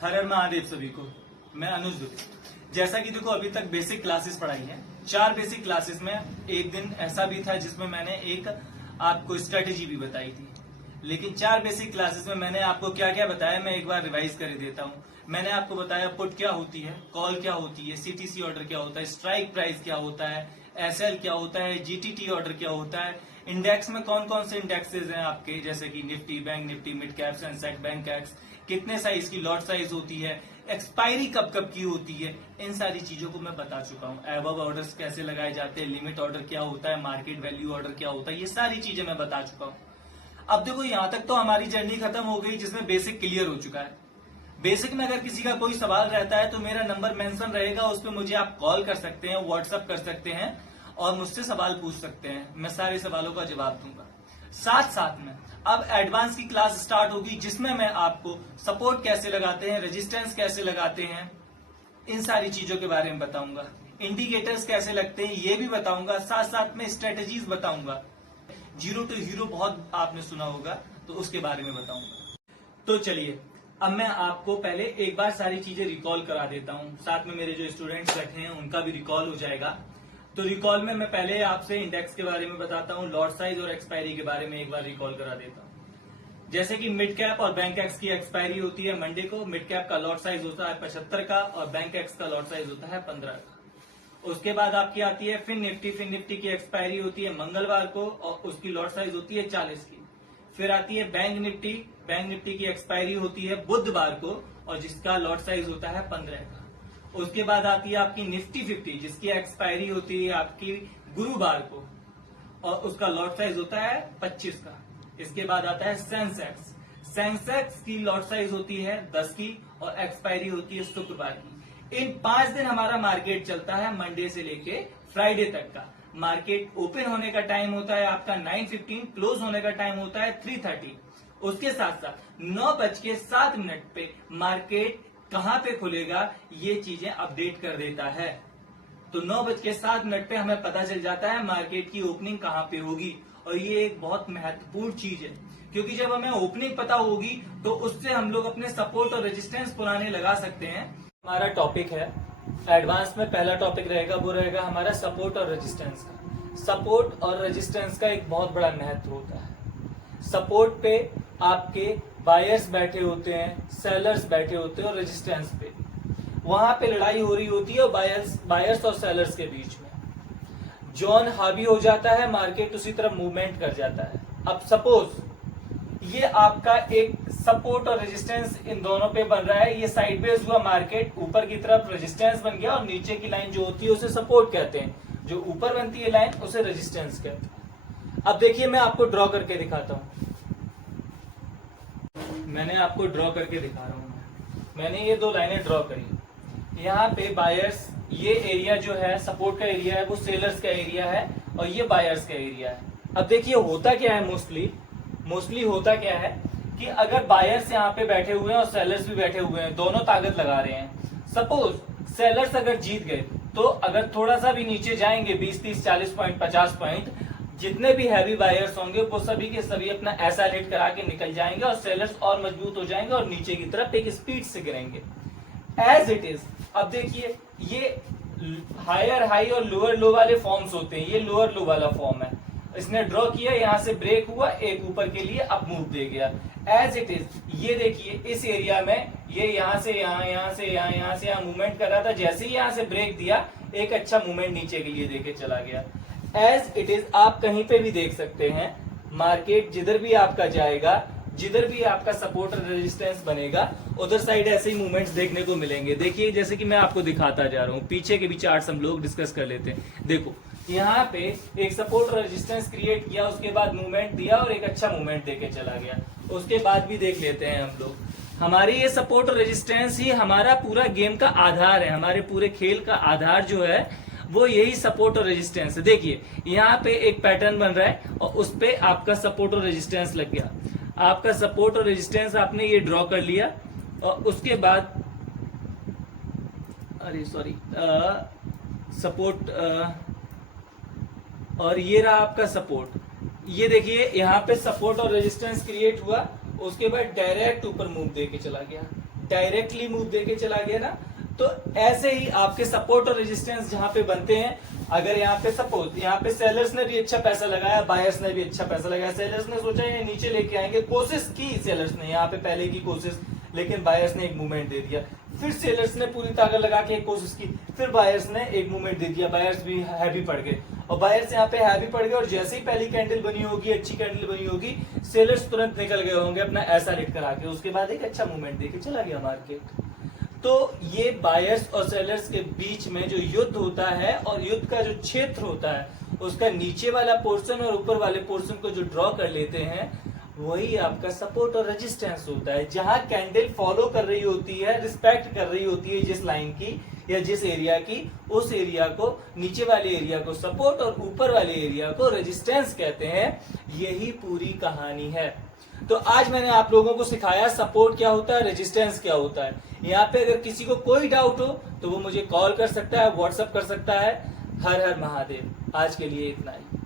हर हर महादेव सभी को। मैं अनुज दुबे। जैसा कि देखो अभी तक बेसिक क्लासेस पढ़ाई है, 4 बेसिक क्लासेस में एक दिन ऐसा भी था जिसमें मैंने एक आपको स्ट्रेटेजी भी बताई थी। लेकिन 4 बेसिक क्लासेस में मैंने आपको क्या क्या बताया, मैं एक बार रिवाइज कर देता हूँ। मैंने आपको बताया पुट क्या होती है, कॉल क्या होती है, सीटीसी ऑर्डर क्या होता है, स्ट्राइक प्राइस क्या होता है, एसएल क्या होता है, जीटीटी ऑर्डर क्या होता है, इंडेक्स में कौन कौन से इंडेक्सेस हैं आपके, जैसे कि Nifty, bank Nifty, mid cap, Sensex, bank x, कितने साइज की लॉट साइज होती है, एक्सपायरी कब कब की होती है, इन सारी चीजों को मैं बता चुका हूँ। एबव ऑर्डर्स कैसे लगाए जाते हैं, लिमिट ऑर्डर क्या होता है, मार्केट वैल्यू ऑर्डर क्या होता है, ये सारी चीजें मैं बता चुका हूँ। अब देखो यहां तक तो हमारी जर्नी खत्म हो गई जिसमें बेसिक क्लियर हो चुका है। बेसिक में अगर किसी का कोई सवाल रहता है तो मेरा नंबर मेंशन रहेगा, उस पर मुझे आप कॉल कर सकते हैं, व्हाट्सएप कर सकते हैं और मुझसे सवाल पूछ सकते हैं। मैं सारे सवालों का जवाब दूंगा। साथ साथ में अब एडवांस की क्लास स्टार्ट होगी जिसमें मैं आपको सपोर्ट कैसे लगाते हैं, रेजिस्टेंस कैसे लगाते हैं, इन सारी चीजों के बारे में बताऊंगा। इंडिकेटर्स कैसे लगते हैं ये भी बताऊंगा, साथ साथ में स्ट्रेटेजीज बताऊंगा। 0 to हीरो बहुत आपने सुना होगा, तो उसके बारे में बताऊंगा। तो चलिए अब मैं आपको पहले एक बार सारी चीजें रिकॉल करा देता हूं, साथ में मेरे जो स्टूडेंट्स बैठे हैं उनका भी रिकॉल हो जाएगा। तो रिकॉल में मैं पहले आपसे इंडेक्स के बारे में बताता हूं, लॉट साइज और एक्सपायरी के बारे में एक बार रिकॉल करा देता हूं। जैसे कि मिड कैप और बैंक एक्स की एक्सपायरी होती है मंडे को, मिड कैप का लॉट साइज होता है 75 का और बैंक एक्स का लॉट साइज होता है 15 का। उसके बाद आपकी आती है फिन निफ्टी की एक्सपायरी होती है मंगलवार को और उसकी लॉट साइज होती है 40 की। फिर आती है बैंक निफ्टी की एक्सपायरी होती है बुधवार को और जिसका लॉट साइज होता है 15 का। उसके बाद आती है आपकी निफ्टी 50 जिसकी एक्सपायरी होती है आपकी गुरुवार को और उसका लॉट साइज होता है 25 का। इसके बाद आता है सेंसेक्स की लॉट साइज होती है 10 की और एक्सपायरी होती है शुक्रवार की। इन 5 दिन हमारा मार्केट चलता है, मंडे से लेके फ्राइडे तक का। मार्केट ओपन होने का टाइम होता है आपका 9:15, क्लोज होने का टाइम होता है 3:30। उसके साथ साथ 9:07 पे मार्केट कहां पे खुलेगा ये चीजें अपडेट कर देता है। तो 9:07 पे हमें पता चल जाता है मार्केट की ओपनिंग कहां पे होगी। और ये एक बहुत महत्वपूर्ण चीज है क्योंकि जब हमें ओपनिंग पता होगी तो उससे हम लोग अपने सपोर्ट और रेजिस्टेंस पुराने लगा सकते हैं। हमारा टॉपिक है एडवांस में, पहला टॉपिक रहेगा वो रहेगा हमारा सपोर्ट और रेजिस्टेंस का। सपोर्ट और रेजिस्टेंस का एक बहुत बड़ा महत्व होता है। सपोर्ट पे आपके बायर्स बैठे होते हैं, सेलर्स बैठे होते हैं और रेजिस्टेंस पे वहां पे लड़ाई हो रही होती है बायर्स और सेलर्स के बीच में। जोन हावी हो जाता है, मार्केट उसी तरफ मूवमेंट कर जाता है। अब सपोज ये आपका एक सपोर्ट और रेजिस्टेंस इन दोनों पे बन रहा है, ये साइडवेज हुआ मार्केट, ऊपर की तरफ रेजिस्टेंस बन गया और नीचे की लाइन जो होती है उसे सपोर्ट कहते हैं, जो ऊपर बनती है लाइन उसे रेजिस्टेंस कहते हैं। अब देखिए मैं आपको ड्रॉ करके दिखाता हूं, मैंने आपको ड्रॉ करके दिखा रहा हूं। मैंने ये 2 लाइनें ड्रॉ करी। यहाँ पे बायर्स, ये एरिया जो है सपोर्ट का एरिया है वो सेलर्स का एरिया है और ये बायर्स का एरिया है। अब देखिए होता क्या है, मोस्टली होता क्या है कि अगर बायर्स यहाँ पे बैठे हुए हैं और सेलर्स भी बैठे हुए हैं, दोनों ताकत लगा रहे हैं। सपोज सेलर्स अगर जीत गए तो अगर थोड़ा सा भी नीचे जाएंगे 20, 30, 40 पॉइंट, 50 पॉइंट, जितने भी हैवी बायर्स होंगे वो सभी के सभी अपना ऐसा रेट करा के निकल जाएंगे और सेलर्स और मजबूत हो जाएंगे और नीचे की तरफ एक स्पीड से गिरेंगे एज इट इज। अब देखिए ये हायर हाई और लोअर लो वाले फॉर्म्स होते हैं, ये लोअर लो वाला फॉर्म है। इसने ड्रॉ किया, यहां से ब्रेक हुआ, एक ऊपर के लिए अप मूव दे गया एज इट इज। ये देखिए इस एरिया में ये यहां से यहां से यहां मूवमेंट कर रहा था, जैसे ही यहां से ब्रेक दिया एक अच्छा मूवमेंट नीचे के लिए देके चला गया एज इट इज। आप कहीं पे भी देख सकते हैं मार्केट जिधर भी आपका जाएगा, जिधर भी आपका सपोर्ट और रेजिस्टेंस बनेगा उधर साइड ऐसे ही मूवमेंट्स देखने को मिलेंगे। देखिए जैसे कि मैं आपको दिखाता जा रहा हूं, पीछे के भी चार्ट्स हम लोग डिस्कस कर लेते हैं। देखो यहाँ पे एक सपोर्ट और रेजिस्टेंस क्रिएट किया, उसके बाद मूवमेंट दिया और एक अच्छा मूवमेंट देके चला गया। उसके बाद भी देख लेते हैं हम लोग, हमारी ये सपोर्ट और रेजिस्टेंस ही हमारा पूरा गेम का आधार है, हमारे पूरे खेल का आधार जो है वो यही सपोर्ट और रेजिस्टेंस है। देखिए यहाँ पे एक पैटर्न बन रहा है और उस पे आपका सपोर्ट और रेजिस्टेंस लग गया। आपका सपोर्ट और रेजिस्टेंस आपने ये ड्रॉ कर लिया और उसके बाद सपोर्ट और ये रहा आपका सपोर्ट। ये देखिए यहाँ पे सपोर्ट और रेजिस्टेंस क्रिएट हुआ, उसके बाद डायरेक्ट ऊपर मूव दे के चला गया, डायरेक्टली मूव देके चला गया ना, तो ऐसे ही आपके सपोर्ट और रेजिस्टेंस जहां पे बनते हैं, अगर यहाँ पे सपोज यहाँ पे सेलर्स ने भी अच्छा पैसा लगाया, बायर्स ने भी अच्छा पैसा लगाया, सेलर्स ने सोचा ये नीचे लेके आएंगे, कोशिश की सेलर्स ने यहाँ पे पहले की कोशिश, लेकिन बायर्स ने एक मूवमेंट दे दिया, फिर सेलर्स ने पूरी ताकत लगा के एक कोशिश की, फिर बायर्स ने एक मूवमेंट दे दिया, बायर्स भी हैवी पड़ गए, और बायर्स यहाँ पे हैवी पड़ गए, और जैसे ही पहली कैंडल बनी होगी, अच्छी कैंडल बनी होगी, सेलर्स तुरंत निकल गए होंगे अपना ऐसा रेट करा के, उसके बाद एक अच्छा मूवमेंट देके चला गया मार्केट। तो ये बायर्स और सेलर्स के बीच में जो युद्ध होता है, और युद्ध का जो क्षेत्र होता है, उसका नीचे वाला पोर्शन और ऊपर वाले पोर्शन को जो ड्रॉ कर लेते हैं, वही आपका सपोर्ट और रेजिस्टेंस होता है। जहां कैंडल फॉलो कर रही होती है, रिस्पेक्ट कर रही होती है जिस लाइन की या जिस एरिया की, उस एरिया को, नीचे वाले एरिया को सपोर्ट और ऊपर वाले एरिया को रेजिस्टेंस कहते हैं। यही पूरी कहानी है। तो आज मैंने आप लोगों को सिखाया सपोर्ट क्या होता है, रेजिस्टेंस क्या होता है। यहाँ पे अगर किसी को कोई डाउट हो तो वो मुझे कॉल कर सकता है, व्हाट्सएप कर सकता है। हर हर महादेव। आज के लिए इतना ही।